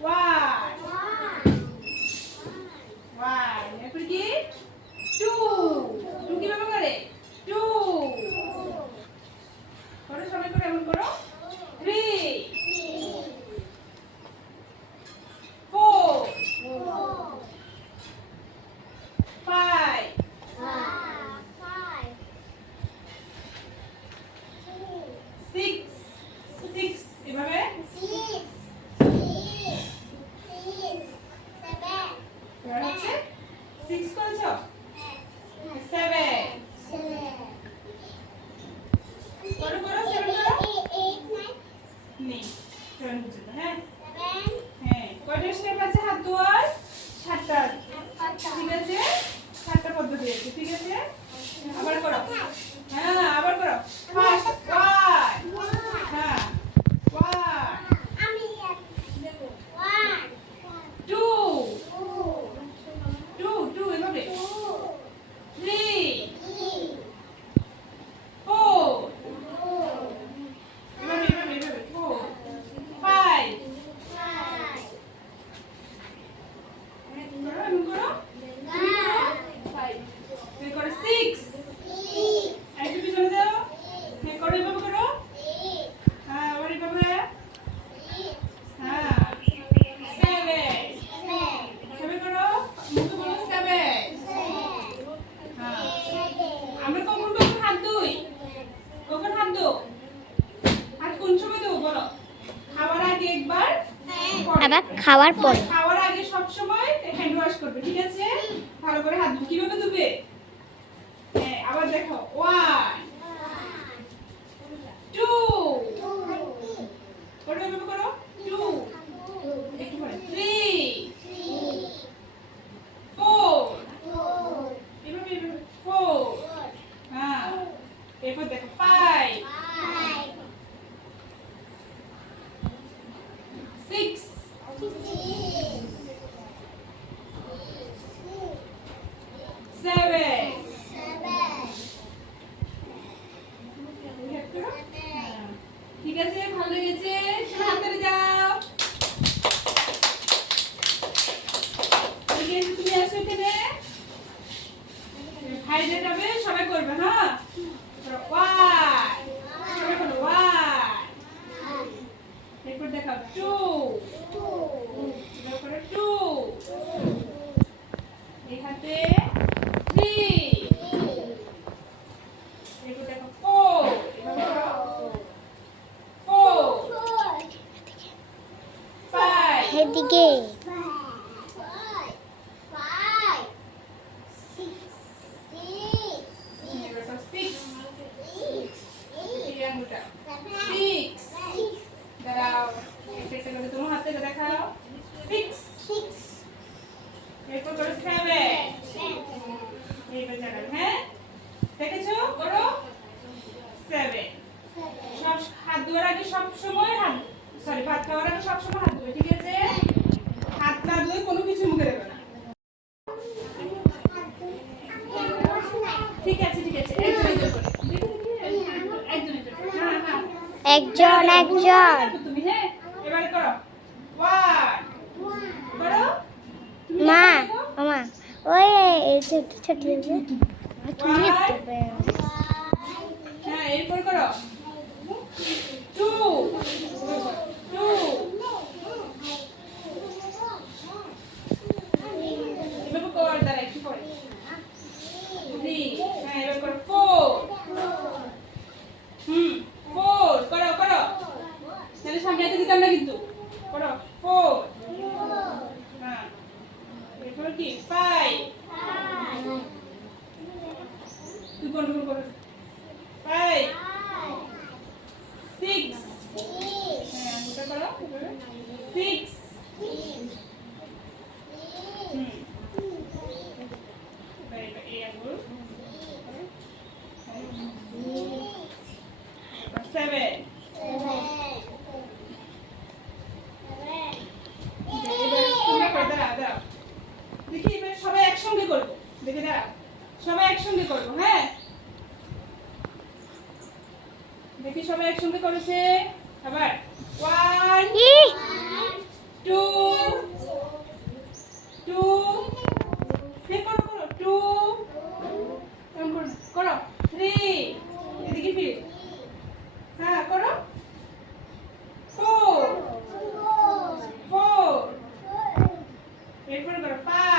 one one এরপর কি two two কিভাবে করে টু করো সবাই করে এমন করো three four five six six এভাবে এবার হচ্ছে সিক্স করেছো সেভেন করো করো সেভেন করো নেই সেভেন পর্যন্ত হ্যাঁ হ্যাঁ কয়টা স্টেপ আছে হাত ধোয়ার সাতটা ঠিক আছে সাতটা পদ্ধতি আছে ঠিক আছে আবার করো হ্যাঁ আবার করো ফার্স্ট ওয়ান হ্যাঁ ওয়ান টু টু টু এভাবে থ্রি ফোর এভাবে এভাবে এভাবে ফোর ফাইভ করো এমন করো বের করো সিক্স একটু পিছনে যাও হ্যাঁ করো এভাবে করো হ্যাঁ আবার এভাবে হ্যাঁ সেভেন এভাবে করো মুখে বলো সেভেন হ্যাঁ আমরা কখন কখন হাত ধুই কখন হাত ধো হাত কোন সময় দেবো বলো খাওয়ার আগে একবার আবার খাওয়ার পর খাওয়ার আগে সব সময় হ্যান্ড ওয়াশ করবে ঠিক আছে ভালো করে হাত ধুয়ে কিভাবে ধুবে হ্যাঁ আবার দেখো ওয়ান টু করো এভাবে করো টু একটু পরে থ্রি ফোর এভাবে এভাবে ফোর হ্যাঁ এরপর দেখো ফাইভ সিক্স সেভেন ঠিক আছে ভালো লেগেছে সবাই হাত ধরে যাও ঠিক আছে তুমি আসো এখানে ভাইরা যাবে সবাই করবে হ্যাঁ ওয়ান সবাই করো ওয়ান এরপর দেখাও টু এরপর টু এই হাতে থ্রি এরপর দেখো ফোর এভাবে করো ফোর ফাইভ এদিকে এবার সিক্স এই আঙুলটা সিক্স দাঁড়াও একটা করে তোমার হাতে দেখাও সিক্স এরপর করো সেভেন এইবার জানাল হ্যাঁ দেখেছো করো সেভেন সব হাত ধোয়ার আগে সব সময় হাত সরি ভাত খাওয়ার আগে সব সময় হাত ধোবে ঠিক আছে হাত না ধুয়ে কোনো কিছু মুখে দেবে না ঠিক আছে একজন একজন করে একজন হ্যাঁ হ্যাঁ একজন একজন তুমি হ্যাঁ এবারে করো ওয়ান করো মা মামা ওই ছোট ছোট তুমি হ্যাঁ এরপর করো টু টু এভাবে কর দাঁড়া একটু পরে থ্রি হ্যাঁ এবার করো ফোর ফোর করো করো তাহলে সামনে হাতে দিতাম না কিন্তু করো ফোর হ্যাঁ এরপর কি ফাইভ তুই কন্ট্রোল করো ফাইভ সিক্স হ্যাঁ ওটা করো সিক্স এই আঙুল সেভেন দেখি এবার সবাই একসঙ্গে করবো দেখে দাঁড়া সবাই একসঙ্গে করবো হ্যাঁ দেখি সবাই একসঙ্গে করেছে আবার ওয়ান টু টু করো করো টু করো করো থ্রি এদিকে ফিরে হ্যাঁ করো ফোর ফোর এরপরে করো ফাইভ